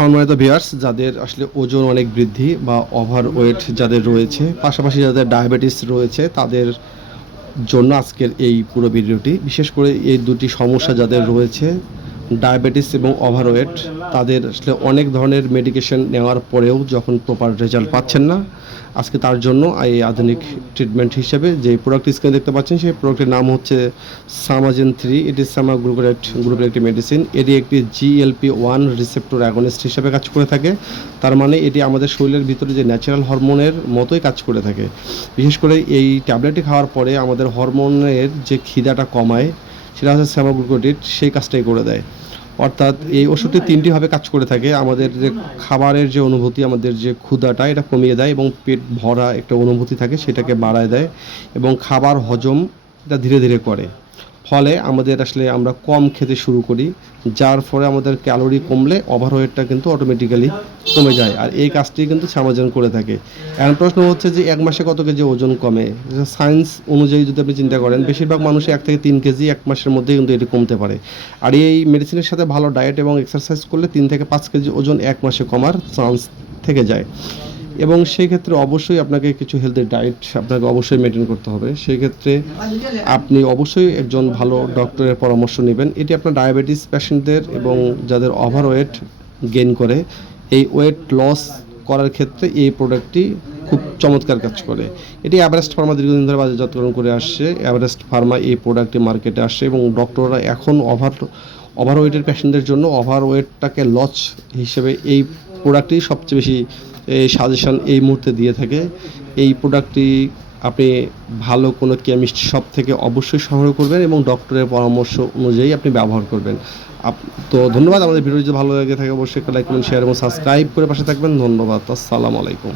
সম্মানিত ভিউয়ার্স, যাদের আসলে ওজন অনেক বৃদ্ধি বা ওভার ওয়েট যাদের রয়েছে, পাশাপাশি যাদের ডায়াবেটিস রয়েছে, তাদের জন্য আজকের এই পুরো ভিডিওটি। বিশেষ করে এই দুটি সমস্যা যাদের রয়েছে, ডায়াবেটিস এবং ওভারওয়েট, তাদের আসলে অনেক ধরনের মেডিকেশন নেওয়ার পরেও যখন প্রপার রেজাল্ট পাচ্ছেন না, আজকে তার জন্য এই আধুনিক ট্রিটমেন্ট হিসেবে যে প্রোডাক্ট স্ক্রিনে দেখতে পাচ্ছেন, সেই প্রোডাক্টের নাম হচ্ছে সামাজেন 3। এটি সামা গ্রুপের একটি মেডিসিন। এটি একটি GLP-1 রিসেপ্টর অ্যাগনিস্ট হিসেবে কাজ করে থাকে। তার মানে এটি আমাদের শরীরের ভিতরে যে ন্যাচারাল হরমোনের মতোই কাজ করে থাকে। বিশেষ করে এই ট্যাবলেটটি খাওয়ার পরে আমাদের হরমোনের যে খিদাটা কমায়, সেটা হচ্ছে সেমাগ্লুকোডিড, সেই কাজটাই করে দেয়। অর্থাৎ এই ওষুধটি তিনটিভাবে কাজ করে থাকে। আমাদের যে খাবারের যে অনুভূতি, আমাদের যে ক্ষুধাটা, এটা কমিয়ে দেয় এবং পেট ভরা একটা অনুভূতি থাকে সেটাকে বাড়ায় দেয়, এবং খাবার হজম এটা ধীরে ধীরে করে। ফলে আমাদের আসলে আমরা কম খেতে শুরু করি, যার ফলে আমাদের ক্যালোরি কমলে ওভারওয়েটটা কিন্তু অটোমেটিক্যালি কমে যায়। আর এই কাজটি কিন্তু সামাজন করে থাকে। এখন প্রশ্ন হচ্ছে যে 1 মাসে কত কেজি ওজন কমে? সায়েন্স অনুযায়ী যদি আপনি চিন্তা করেন, বেশিরভাগ মানুষই 1 থেকে 3 কেজি 1 মাসের মধ্যেই কিন্তু এটি কমতে পারে। আর এই মেডিসিনের সাথে ভালো ডায়েট এবং এক্সারসাইজ করলে 3 থেকে 5 কেজি ওজন 1 মাসে কমার চান্স থেকে যায়। এবং সেই ক্ষেত্রে অবশ্যই আপনাকে কিছু হেলদি ডায়েট আপনাকে অবশ্যই মেনটেন করতে হবে। সেই ক্ষেত্রে আপনি অবশ্যই একজন ভালো ডক্টরের পরামর্শ নেবেন। এটি আপনার ডায়াবেটিস পেশেন্টদের এবং যাদের ওভারওয়েট গেইন করে, এই ওয়েট লস করার ক্ষেত্রে এই প্রোডাক্টটি খুব চমৎকার কাজ করে। এটি এভারেস্ট ফার্মা দীর্ঘদিন ধরে বাজারজাতকরণ করে আসছে। এভারেস্ট ফার্মা এই প্রোডাক্টটি মার্কেটে আসছে এবং ডক্টররা এখন ওভারওয়েটের পেশেন্টদের জন্য ওভারওয়েটটাকে লস হিসেবে এই প্রোডাক্টটি সবচেয়ে বেশি সাজেশন এই মুহূর্তে দিয়ে থাকে। এই প্রোডাক্টটি আপনি ভালো কোনো কেমিস্ট শপ থেকে অবশ্যই সংগ্রহ করবেন এবং ডক্টরের পরামর্শ অনুযায়ী আপনি ব্যবহার করবেন। তো ধন্যবাদ। আমাদের ভিডিও যদি ভালো লেগে থাকে অবশ্যই একটা লাইক, কমেন্ট, শেয়ার এবং সাবস্ক্রাইব করে পাশে থাকবেন। ধন্যবাদ। আসসালামু আলাইকুম।